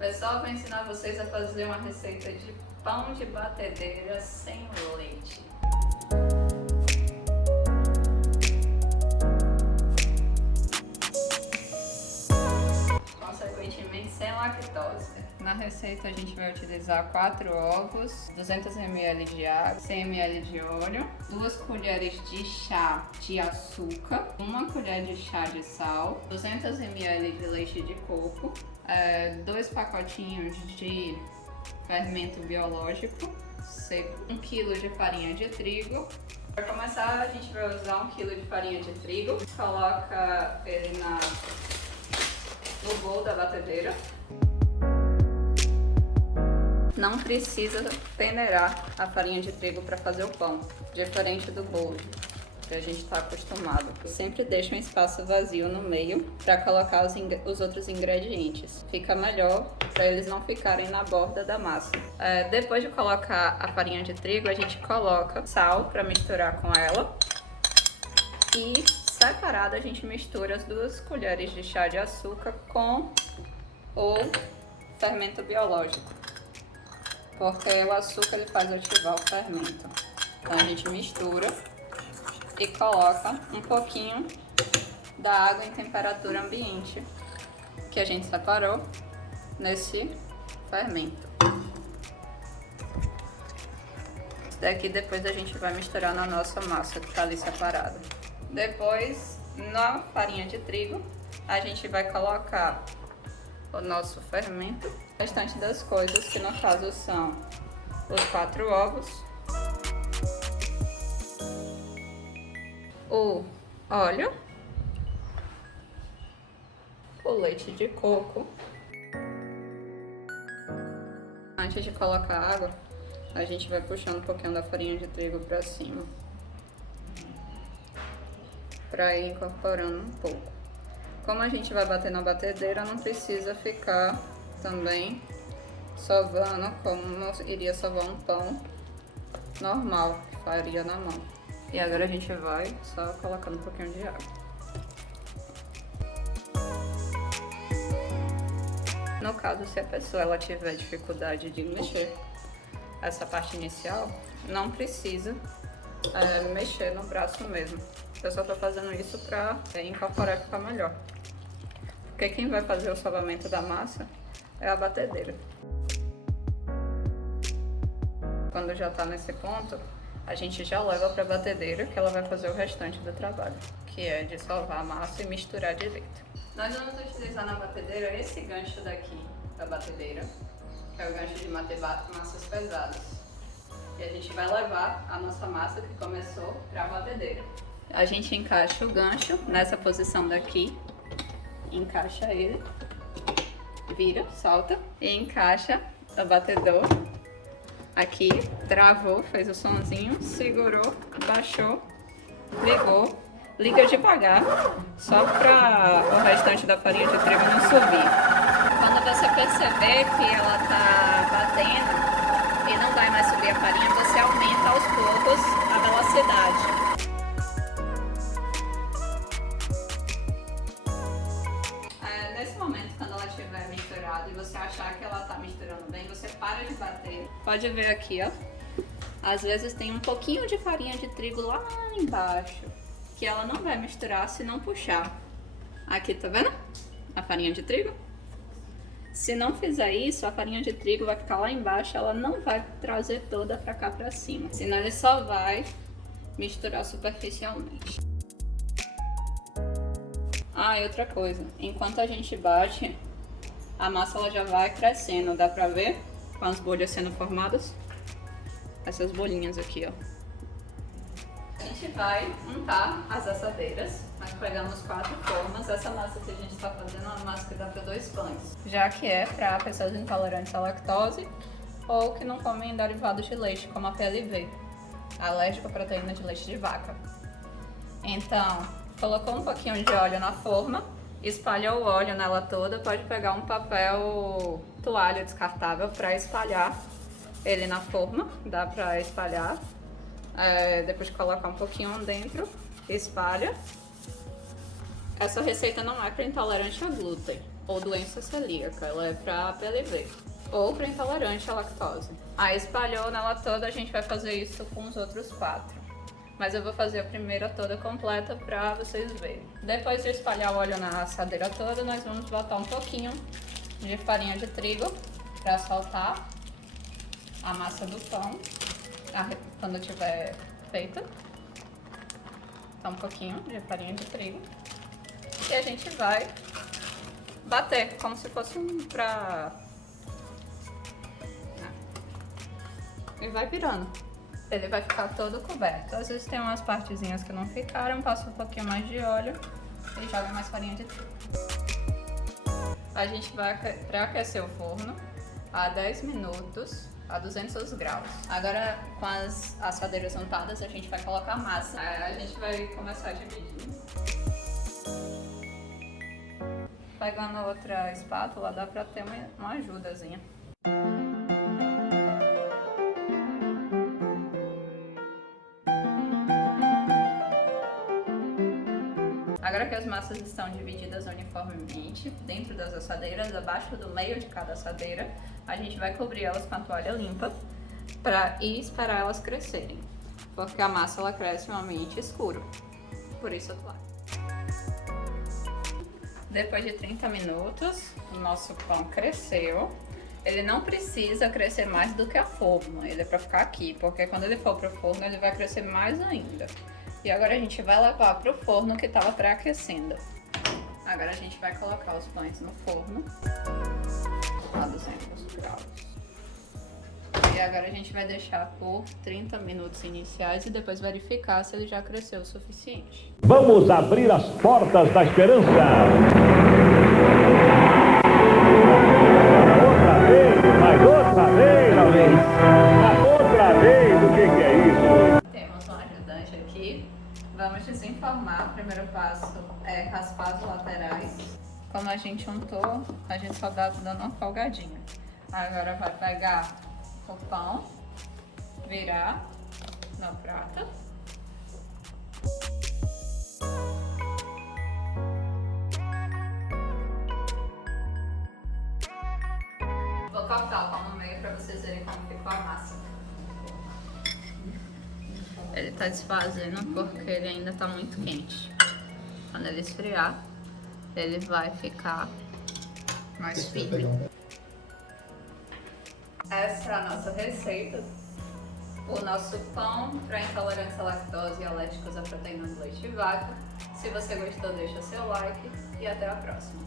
Pessoal, vou ensinar vocês a fazer uma receita de pão de batedeira sem leite. Consequentemente, sem lactose. Na receita a gente vai utilizar 4 ovos, 200 ml de água, 100 ml de óleo, 2 colheres de chá de açúcar, 1 colher de chá de sal, 200 ml de leite de coco, 2 pacotinhos de fermento biológico seco, 1 kg de farinha de trigo. Para começar, a gente vai usar 1 kg de farinha de trigo, coloca ele no bowl da batedeira. Não precisa peneirar a farinha de trigo para fazer o pão, diferente do bolo que a gente está acostumado. Sempre deixa um espaço vazio no meio para colocar os outros ingredientes. Fica melhor para eles não ficarem na borda da massa. Depois de colocar a farinha de trigo, a gente coloca sal para misturar com ela e separado a gente mistura as 2 colheres de chá de açúcar com o fermento biológico, porque o açúcar ele faz ativar o fermento. Então a gente mistura e coloca um pouquinho da água em temperatura ambiente que a gente separou nesse fermento. Isso daqui depois a gente vai misturar na nossa massa que está ali separada. Depois, na farinha de trigo, a gente vai colocar o nosso fermento, o restante das coisas, que no caso são os 4 ovos, o óleo, o leite de coco. Antes de colocar água, a gente vai puxando um pouquinho da farinha de trigo para cima, para ir incorporando um pouco. Como a gente vai bater na batedeira, não precisa ficar também sovando como iria sovar um pão normal, que faria na mão. E agora a gente vai só colocando um pouquinho de água. No caso, se a pessoa ela tiver dificuldade de mexer essa parte inicial, não precisa mexer no braço mesmo. Eu só tô fazendo isso para incorporar e ficar melhor. Porque quem vai fazer o sovamento da massa é a batedeira. Quando já tá nesse ponto, a gente já leva para a batedeira, que ela vai fazer o restante do trabalho, que é de sovar a massa e misturar direito. Nós vamos utilizar na batedeira esse gancho daqui da batedeira, que é o gancho de massas pesadas. E a gente vai levar a nossa massa que começou para a batedeira. A gente encaixa o gancho nessa posição daqui, encaixa ele, vira, solta e encaixa o batedor aqui, travou, fez o sonzinho, segurou, baixou, ligou, liga devagar, só para o restante da farinha de trigo não subir. Quando você perceber que ela tá batendo e não vai mais subir a farinha, você aumenta aos poucos a velocidade. Nesse momento, quando ela estiver misturada e você achar que ela tá misturando bem, você para de bater. Pode ver aqui, ó. Às vezes tem um pouquinho de farinha de trigo lá embaixo, que ela não vai misturar se não puxar. Aqui, tá vendo? A farinha de trigo. Se não fizer isso, a farinha de trigo vai ficar lá embaixo, ela não vai trazer toda pra cá pra cima. Senão ele só vai misturar superficialmente. E outra coisa, enquanto a gente bate, a massa ela já vai crescendo, dá pra ver? Com as bolhas sendo formadas. Essas bolinhas aqui, ó. A gente vai untar as assadeiras. Nós pegamos 4 formas. Essa massa que a gente está fazendo é uma massa que dá para 2 pães, já que é para pessoas intolerantes à lactose ou que não comem derivados de leite, como a PLV, alérgico à proteína de leite de vaca. Então, colocou um pouquinho de óleo na forma, espalhou o óleo nela toda. Pode pegar um papel toalha descartável para espalhar ele na forma, dá para espalhar. Depois de colocar um pouquinho dentro, espalha. Essa receita não é para intolerante a glúten ou doença celíaca, ela é para PLV, ou para intolerante à lactose. Aí espalhou nela toda, a gente vai fazer isso com os outros 4. Mas eu vou fazer a primeira toda completa para vocês verem. Depois de espalhar o óleo na assadeira toda, nós vamos botar um pouquinho de farinha de trigo para soltar a massa do pão quando tiver feita. Então, um pouquinho de farinha de trigo. E a gente vai bater como se fosse e vai virando. Ele vai ficar todo coberto. Às vezes tem umas partezinhas que não ficaram, passa um pouquinho mais de óleo e joga mais farinha de trigo. A gente vai pré-aquecer o forno a 10 minutos a 200 graus. Agora, com as assadeiras untadas, a gente vai colocar a massa. A gente vai começar a dividir. Pegando outra espátula, dá pra ter uma ajudazinha. Agora que as massas estão divididas uniformemente dentro das assadeiras, abaixo do meio de cada assadeira, a gente vai cobrir elas com a toalha limpa e esperar elas crescerem, porque a massa ela cresce em um ambiente escuro, por isso a toalha. Depois de 30 minutos, o nosso pão cresceu. Ele não precisa crescer mais do que a forma, ele é para ficar aqui, porque quando ele for para o forno ele vai crescer mais ainda. E agora a gente vai levar para o forno que estava pré-aquecendo. Agora a gente vai colocar os pães no forno a 200 graus. E agora a gente vai deixar por 30 minutos iniciais e depois verificar se ele já cresceu o suficiente. Vamos abrir as portas da esperança. Outra vez, talvez. Outra vez, o que é isso? Temos um ajudante aqui. Vamos desenformar. O primeiro passo é raspar as laterais. Como a gente untou, a gente só dá dando uma folgadinha. Agora vai pegar o pão, virar no prato. Vou cortar o pão no meio para vocês verem como ficou a massa. Ele tá desfazendo porque ele ainda tá muito quente. Quando ele esfriar, ele vai ficar mais firme. Essa é a nossa receita. O nosso pão para intolerância à lactose e alérgicos à proteína do leite de vaca. Se você gostou, deixa seu like e até a próxima.